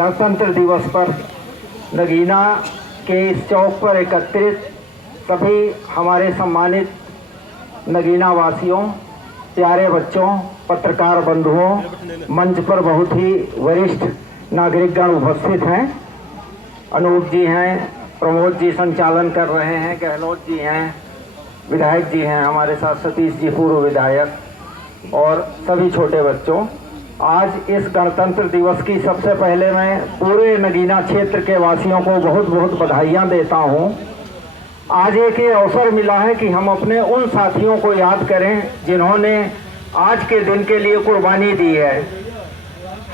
गणतंत्र दिवस पर नगीना के इस चौक पर एकत्रित सभी हमारे सम्मानित नगीना वासियों, प्यारे बच्चों, पत्रकार बंधुओं, मंच पर बहुत ही वरिष्ठ नागरिकगण उपस्थित हैं। अनूप जी हैं, प्रमोद जी संचालन कर रहे हैं, गहलोत जी हैं, विधायक जी हैं हमारे साथ, सतीश जी पूर्व विधायक, और सभी छोटे बच्चों, आज इस गणतंत्र दिवस की सबसे पहले मैं पूरे नगीना क्षेत्र के वासियों को बहुत बहुत बधाइयाँ देता हूँ। आज एक ये अवसर मिला है कि हम अपने उन साथियों को याद करें जिन्होंने आज के दिन के लिए कुर्बानी दी है,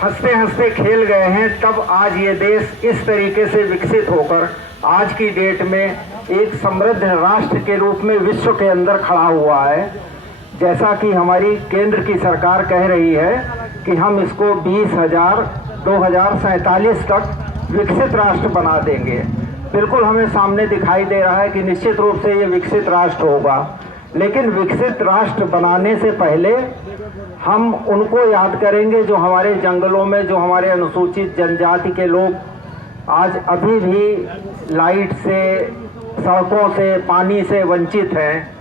हंसते हंसते खेल गए हैं, तब आज ये देश इस तरीके से विकसित होकर आज की डेट में एक समृद्ध राष्ट्र के रूप में विश्व के अंदर खड़ा हुआ है। जैसा कि हमारी केंद्र की सरकार कह रही है कि हम इसको 2047 तक विकसित राष्ट्र बना देंगे। बिल्कुल हमें सामने दिखाई दे रहा है कि निश्चित रूप से ये विकसित राष्ट्र होगा, लेकिन विकसित राष्ट्र बनाने से पहले हम उनको याद करेंगे जो हमारे जंगलों में, जो हमारे अनुसूचित जनजाति के लोग आज अभी भी लाइट से, सड़कों से, पानी से वंचित हैं।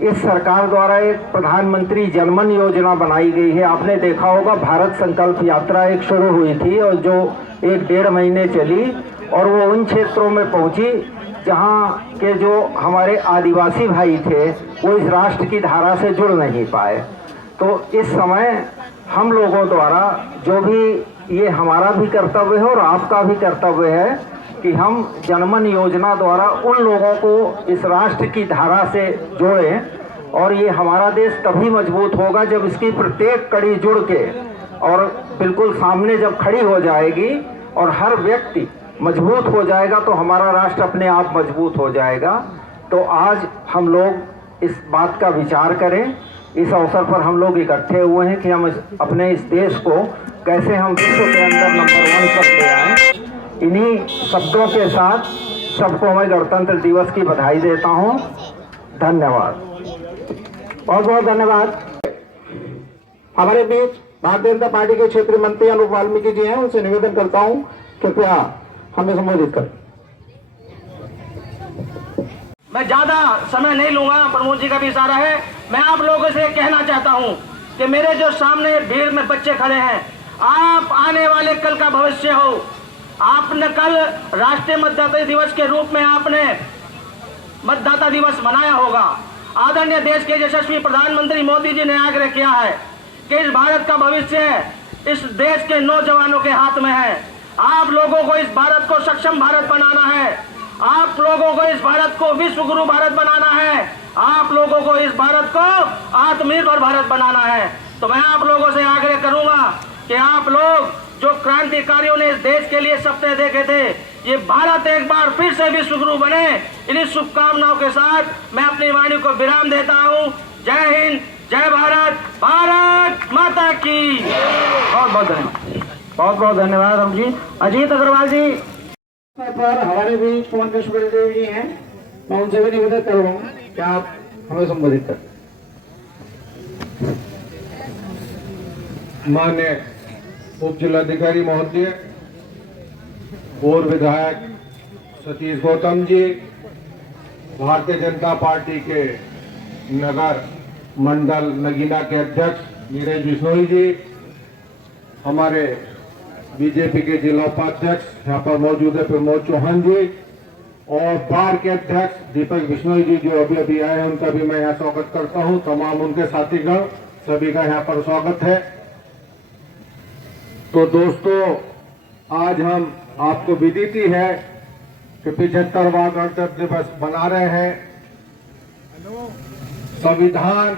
इस सरकार द्वारा एक प्रधानमंत्री जनमन योजना बनाई गई है। आपने देखा होगा, भारत संकल्प यात्रा एक शुरू हुई थी और जो 1-1.5 महीने चली और वो उन क्षेत्रों में पहुंची जहां के जो हमारे आदिवासी भाई थे वो इस राष्ट्र की धारा से जुड़ नहीं पाए। तो इस समय हम लोगों द्वारा जो भी, ये हमारा भी कर्तव्य है और आपका भी कर्तव्य है कि हम जनमन योजना द्वारा उन लोगों को इस राष्ट्र की धारा से जोड़ें, और ये हमारा देश तभी मजबूत होगा जब इसकी प्रत्येक कड़ी जुड़ के और बिल्कुल सामने जब खड़ी हो जाएगी और हर व्यक्ति मजबूत हो जाएगा तो हमारा राष्ट्र अपने आप मजबूत हो जाएगा। तो आज हम लोग इस बात का विचार करें। इस अवसर पर हम लोग इकट्ठे हुए हैं कि हम अपने इस देश को कैसे हम विश्व के अंदर नंबर 1 पर ले आएँ। इन्हीं शब्दों के साथ सबको मैं गणतंत्र दिवस की बधाई देता हूं। धन्यवाद, बहुत बहुत धन्यवाद। हमारे बीच भारतीय जनता पार्टी के क्षेत्रीय मंत्री अनूप वाल्मीकि जी हैं, उनसे निवेदन करता हूं कृपया हमें संबोधित करें। मैं ज्यादा समय नहीं लूंगा, प्रमोद जी का भी इशारा है। मैं आप लोगों से कहना चाहता हूं कि मेरे जो सामने भीड़ में बच्चे खड़े हैं, आप आने वाले कल का भविष्य हो। आपने कल राष्ट्रीय मतदाता दिवस के रूप में आपने मतदाता दिवस मनाया होगा। आदरणीय देश के यशस्वी प्रधानमंत्री मोदी जी ने आग्रह किया है कि इस भारत का भविष्य इस देश के नौजवानों के हाथ में है। आप लोगों को इस भारत को सक्षम भारत बनाना है। आप लोगों को इस भारत को विश्व गुरु भारत बनाना है। आप लोगों को इस भारत को आत्मनिर्भर भारत बनाना है। तो मैं आप लोगों से आग्रह करूंगा कि आप लोग जो क्रांतिकारियों ने इस देश के लिए सपने देखे थे, ये भारत एक बार फिर से विश्व गुरु बने। इन्हीं शुभकामनाओं के साथ मैं अपनी वाणी को विराम देता हूँ। जय हिंद, जय भारत, भारत माता की। बहुत बहुत धन्यवाद, बहुत बहुत धन्यवाद हम जी। अजीत अग्रवाल जी पर हमारे भी पवन कृष्ण देव जी हैं, मैं उनसे भी निवेदन करूँगा कि आप हमें संबोधित करें। मान्य उप जिलाधिकारी महोदय, पूर्व विधायक सतीश गौतम जी, भारतीय जनता पार्टी के नगर मंडल नगीना के अध्यक्ष नीरज बिश्नोई जी, हमारे बीजेपी के जिला उपाध्यक्ष यहाँ पर मौजूद है प्रमोद चौहान जी, और बार के अध्यक्ष दीपक बिश्नोई जी जो अभी अभी आए हैं, उनका भी मैं यहाँ स्वागत करता हूँ। तमाम उनके साथीगण सभी का यहाँ पर स्वागत है। तो दोस्तों, आज हम आपको विदिती है कि 75वां गणतंत्र दिवस मना रहे हैं। संविधान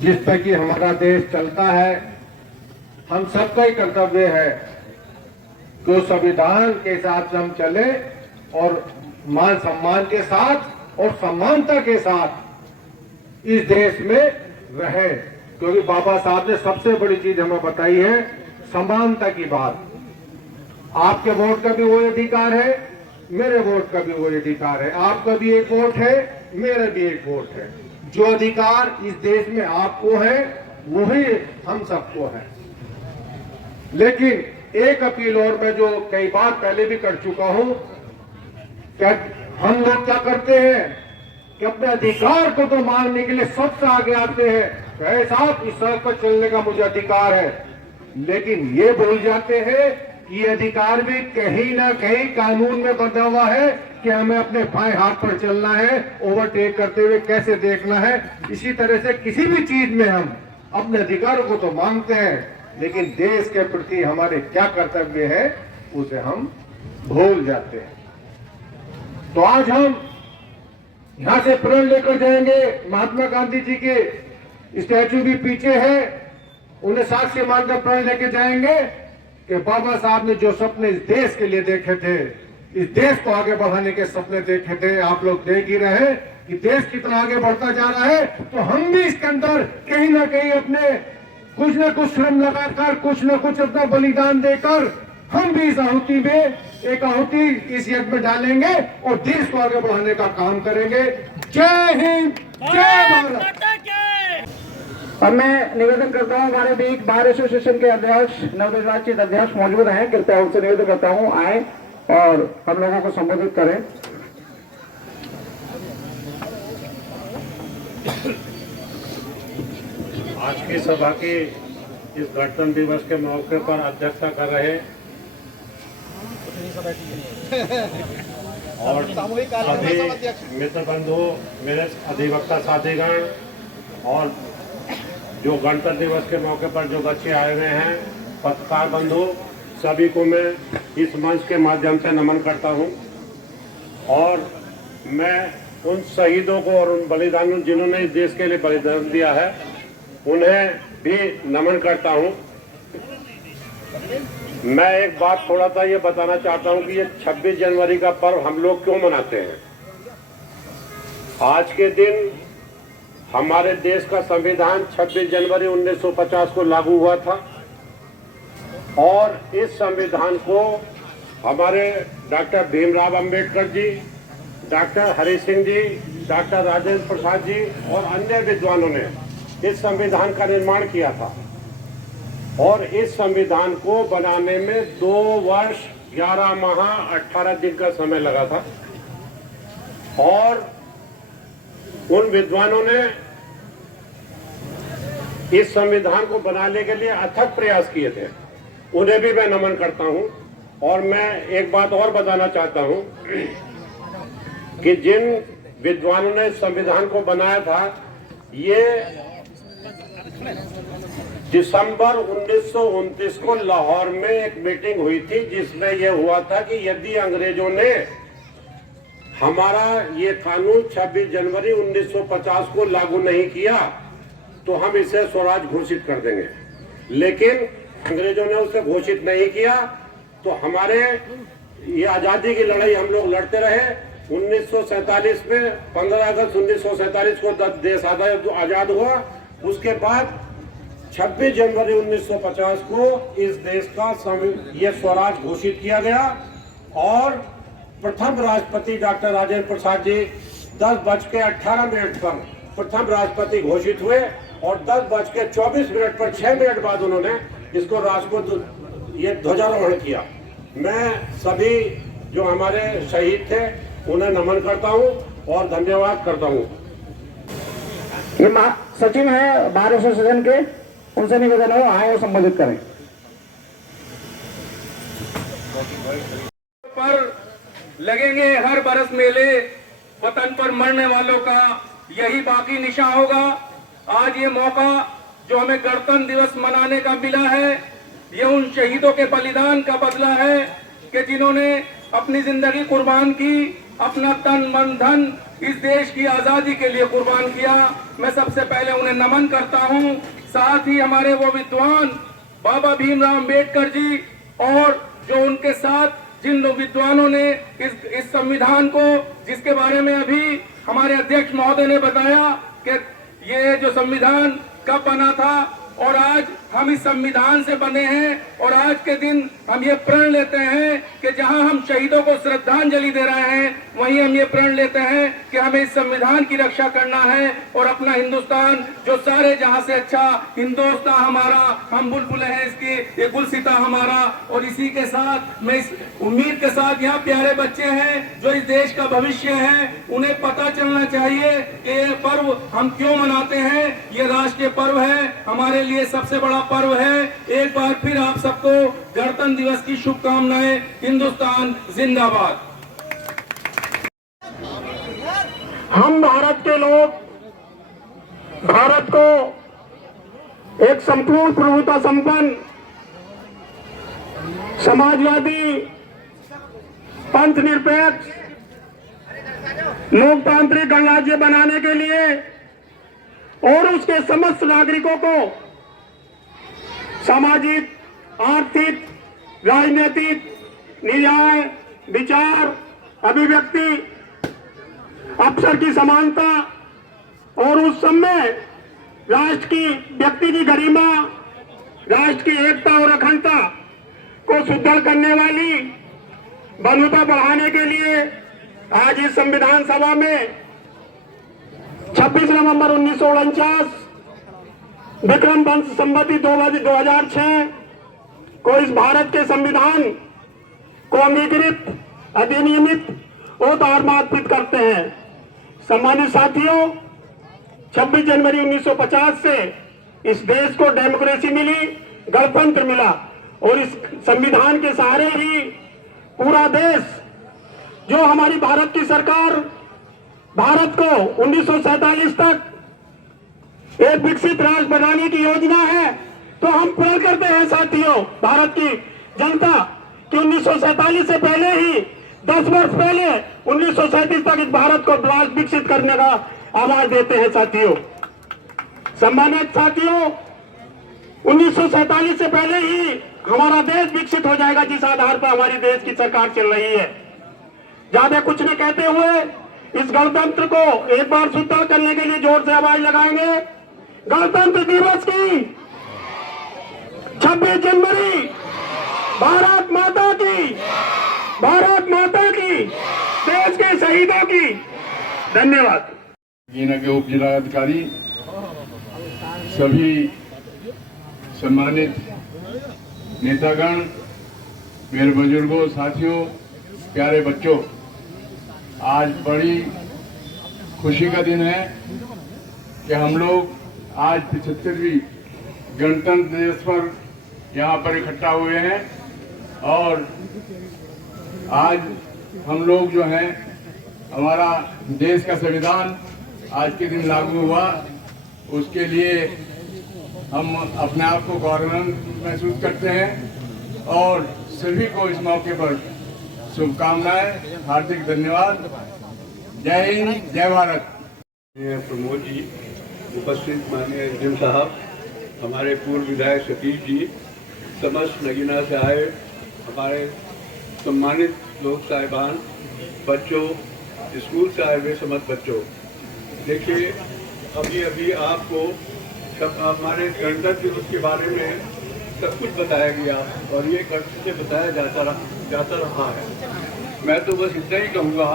जिस पे कि हमारा देश चलता है, हम सबका ही कर्तव्य है कि उस संविधान के हिसाब से हम चले और मान सम्मान के साथ और समानता के साथ इस देश में रहे, क्योंकि बाबा साहब ने सबसे बड़ी चीज हमें बताई है, समानता की बात। आपके वोट का भी वो अधिकार है, मेरे वोट का भी वो अधिकार है, आपका भी एक वोट है, मेरा भी एक वोट है। जो अधिकार इस देश में आपको है वही हम सबको है। लेकिन एक अपील और मैं जो कई बार पहले भी कर चुका हूं, क्या हम लोग क्या करते हैं कि अपने अधिकार को तो मांगने के लिए सबसे आगे आते हैं, कहे साहब इस सड़क पर चलने का मुझे अधिकार है, लेकिन ये भूल जाते हैं कि ये अधिकार भी कहीं ना कहीं कानून में बंधा हुआ है कि हमें अपने बाएं हाथ पर चलना है, ओवरटेक करते हुए कैसे देखना है। इसी तरह से किसी भी चीज में हम अपने अधिकारों को तो मांगते हैं, लेकिन देश के प्रति हमारे क्या कर्तव्य है उसे हम भूल जाते हैं। तो आज हम यहां से प्रण लेकर जाएंगे, महात्मा गांधी जी के स्टैचू भी पीछे है, उन्हें साक्ष्य मानकर प्रण लेके जाएंगे कि बाबा साहब ने जो सपने इस देश के लिए देखे थे, इस देश को आगे बढ़ाने के सपने देखे थे, आप लोग देख ही रहे हैं कि देश कितना आगे बढ़ता जा रहा है। तो हम भी इसके अंदर कहीं ना कहीं अपने कुछ न कुछ श्रम लगाकर, कुछ न कुछ अपना बलिदान देकर हम भी इस आहुति में एक आहुति इस यज्ञ में डालेंगे और देश को आगे बढ़ाने का काम करेंगे। जय हिंद, जय भारत। और मैं निवेदन करता हूँ, हमारे बीच बार एसोसिएशन के अध्यक्ष नवनिर्वाचित अध्यक्ष मौजूद हैं, कृपया उनसे निवेदन करता हूँ आए और हम लोगों को संबोधित करें। आज की सभा के इस गणतंत्र दिवस के मौके पर अध्यक्षता कर रहे और सभी मित्र बंधु, मेरे अधिवक्ता साथीगण और जो गणतंत्र दिवस के मौके पर जो बच्चे आए हुए हैं, पत्रकार बंधु, सभी को मैं इस मंच के माध्यम से नमन करता हूं। और मैं उन शहीदों को और उन बलिदानों जिन्होंने इस देश के लिए बलिदान दिया है उन्हें भी नमन करता हूं। मैं एक बात थोड़ा सा ये बताना चाहता हूं कि ये 26 जनवरी का पर्व हम लोग क्यों मनाते हैं। आज के दिन हमारे देश का संविधान 26 जनवरी 1950 को लागू हुआ था और इस संविधान को हमारे doctor Bhimrao Ambedkar ji, doctor Hari Singh ji, doctor Rajendra Prasad ji और अन्य विद्वानों ने इस संविधान का निर्माण किया था। और इस संविधान को बनाने में 2 वर्ष 11 माह 18 दिन का समय लगा था। और उन विद्वानों ने इस संविधान को बनाने के लिए अथक प्रयास किए थे, उन्हें भी मैं नमन करता हूं। और मैं एक बात और बताना चाहता हूं कि जिन विद्वानों ने संविधान को बनाया था, ये दिसंबर 1929 को लाहौर में एक मीटिंग हुई थी जिसमें यह हुआ था कि यदि अंग्रेजों ने हमारा ये कानून 26 जनवरी 1950 को लागू नहीं किया तो हम इसे स्वराज घोषित कर देंगे। लेकिन अंग्रेजों ने उसे घोषित नहीं किया तो हमारे ये आजादी की लड़ाई हम लोग लड़ते रहे। 1947 में 15 अगस्त 1947 को देश आजाद हुआ। उसके बाद 26 जनवरी 1950 को इस देश का ये स्वराज घोषित किया गया और प्रथम राष्ट्रपति डॉक्टर राजेंद्र प्रसाद जी 10:18 पर प्रथम राष्ट्रपति घोषित हुए और 10:24 पर 6 मिनट बाद उन्होंने इसको राष्ट्र को ये ध्वजारोहण किया। मैं सभी जो हमारे शहीद थे उन्हें नमन करता हूं और धन्यवाद करता हूं। ये सचिव है बार एसोसिएशन के, उनसे निवेदन हो आए और संबोधित करें। पर लगेंगे हर बरस मेले, वतन पर मरने वालों का यही बाकी निशान होगा। आज ये मौका जो हमें गणतंत्र दिवस मनाने का मिला है, ये उन शहीदों के बलिदान का बदला है कि जिन्होंने अपनी जिंदगी कुर्बान की, अपना तन मन धन इस देश की आजादी के लिए कुर्बान किया। मैं सबसे पहले उन्हें नमन करता हूं। साथ ही हमारे वो विद्वान बाबा भीमराव अम्बेडकर जी और जो उनके साथ जिन लोग विद्वानों ने इस संविधान को, जिसके बारे में अभी हमारे अध्यक्ष महोदय ने बताया कि ये जो संविधान कब बना था और आज हम इस संविधान से बने हैं और आज के दिन हम ये प्रण लेते हैं कि जहां हम शहीदों को श्रद्धांजलि दे रहे हैं, वहीं हम ये प्रण लेते हैं कि हमें इस संविधान की रक्षा करना है और अपना हिंदुस्तान जो सारे जहां से अच्छा हिंदुस्तान हमारा, हम बुलबुलें हैं इसकी, ये गुलसिता हमारा। और इसी के साथ मैं इस उम्मीद के साथ यहाँ प्यारे बच्चे हैं जो इस देश का भविष्य है, उन्हें पता चलना चाहिए कि ये पर्व हम क्यों मनाते हैं। ये राष्ट्रीय पर्व है, हमारे लिए सबसे बड़ा पर्व है। एक बार फिर आप सबको गणतंत्र दिवस की शुभकामनाएं। हिंदुस्तान जिंदाबाद। हम भारत के लोग भारत को एक संपूर्ण प्रभुता संपन्न समाजवादी पंथनिरपेक्ष लोकतांत्रिक गणराज्य बनाने के लिए और उसके समस्त नागरिकों को सामाजिक, आर्थिक, राजनीतिक, न्याय, विचार, अभिव्यक्ति, अवसर की समानता और उस समय राष्ट्र की, व्यक्ति की गरिमा, राष्ट्र की एकता और अखंडता को सुदृढ़ करने वाली बंधुता बढ़ाने के लिए आज इस संविधान सभा में 26 नवंबर 1949 विक्रम वंश संवत 2006 को इस भारत के संविधान को अंगीकृत, अधिनियमित और अर्पित करते हैं। सम्मानित साथियों, 26 जनवरी 1950 से इस देश को डेमोक्रेसी मिली, गणतंत्र मिला और इस संविधान के सहारे ही पूरा देश, जो हमारी भारत की सरकार भारत को 1947 तक एक विकसित राष्ट्र बनाने की योजना है, तो हम प्रण करते हैं साथियों, भारत की जनता कि 1947 से पहले ही 10 वर्ष पहले 1937 तक इस भारत को राष्ट्र विकसित करने का आवाज देते हैं साथियों। सम्मानित साथियों, 1947 से पहले ही हमारा देश विकसित हो जाएगा, जिस आधार पर हमारी देश की सरकार चल रही है। ज्यादा कुछ न कहते हुए इस गणतंत्र को एक बार सुदृढ़ करने के लिए जोर से आवाज लगाएंगे। गणतंत्र दिवस की 26 जनवरी, भारत माता की, भारत माता की, देश के शहीदों की। धन्यवाद। जीना के उप जिलाधिकारी, सभी सम्मानित नेतागण, मेरे बुजुर्गों, साथियों, प्यारे बच्चों, आज बड़ी खुशी का दिन है कि हम लोग आज 75वीं गणतंत्र दिवस पर यहाँ पर इकट्ठा हुए हैं और आज हम लोग जो हैं, हमारा देश का संविधान आज के दिन लागू हुआ, उसके लिए हम अपने आप को गौरवान्वित महसूस करते हैं और सभी को इस मौके पर शुभकामनाएं, हार्दिक धन्यवाद। जय हिंद, जय भारत। प्रमोद जी, उपस्थित माननीय एसडीएम साहब, हमारे पूर्व विधायक सतीश जी, समस्त नगीना से आए हमारे सम्मानित लोग साहिबान, बच्चों, स्कूल से आए हुए समस्त बच्चों, देखिए अभी अभी आपको सब हमारे गणतंत्र दिवस के बारे में सब कुछ बताया गया और ये कष्ट से बताया जाता रहा है। मैं तो बस इतना ही कहूँगा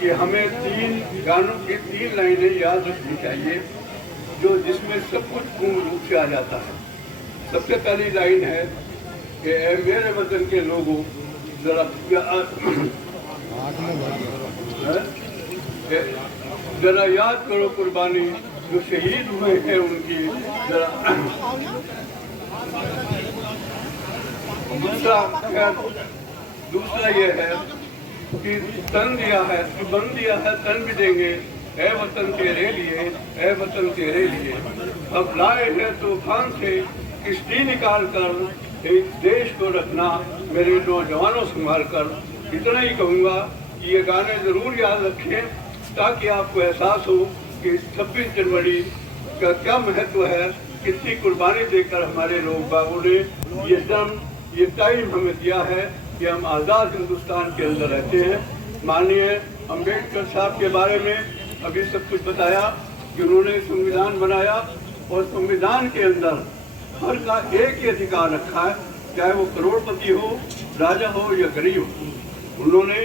कि हमें 3 गानों की 3 लाइनें याद रखनी चाहिए जो जिसमें सब कुछ पूर्ण रूप से आ जाता है। सबसे पहली लाइन है, कि ऐ मेरे वतन के लोगों जरा जरा याद करो कुर्बानी जो शहीद हुए हैं उनकी। जरा दूसरा ये है कि तन दिया है, बन दिया है, तन भी देंगे। ऐ वतन तेरे लिए, ऐ वतन तेरे लिए। अब लाए हैं तूफान से किश्ती निकाल कर, एक देश को रखना मेरे नौजवानों संभाल कर। इतना ही कहूँगा कि ये गाने जरूर याद रखें ताकि आपको एहसास हो कि 26 जनवरी का क्या महत्व है, कितनी कुर्बानी देकर हमारे लोग बाबू ने ये दम, ये टाइम हमें दिया है कि हम आज़ाद हिंदुस्तान के अंदर रहते हैं। माननीय अम्बेडकर साहब के बारे में अभी सब कुछ बताया कि उन्होंने संविधान बनाया और संविधान के अंदर हर का एक ही अधिकार रखा है, चाहे वो करोड़पति हो, राजा हो या गरीब हो। उन्होंने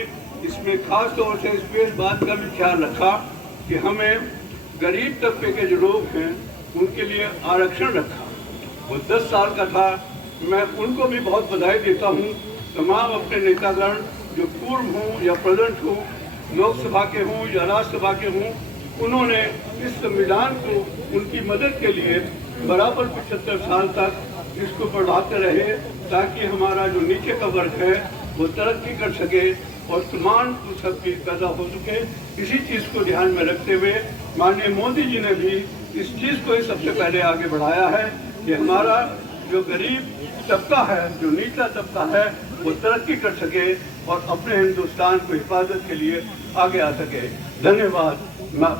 इसमें खास तौर से इस बात का भी ख्याल रखा कि हमें गरीब तबके के जो लोग हैं उनके लिए आरक्षण रखा। वो 10 साल का था। मैं उनको भी बहुत बधाई देता हूँ। तमाम अपने नेतागण जो पूर्व हों या प्रेजेंट हों, लोकसभा के हों या राज्यसभा के हों, उन्होंने इस संविधान को उनकी मदद के लिए बराबर 75 साल तक इसको बढ़ाते रहे ताकि हमारा जो नीचे का वर्ग है वो तरक्की कर सके और समान सबकी पैदा हो सके। इसी चीज़ को ध्यान में रखते हुए माननीय मोदी जी ने भी इस चीज़ को ही सबसे पहले आगे बढ़ाया है कि हमारा जो गरीब तबका है, जो निचला तबका है, वो तरक्की कर सके और अपने हिंदुस्तान को हिफाजत के लिए आगे आ सके। धन्यवाद।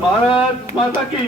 भारत माता की।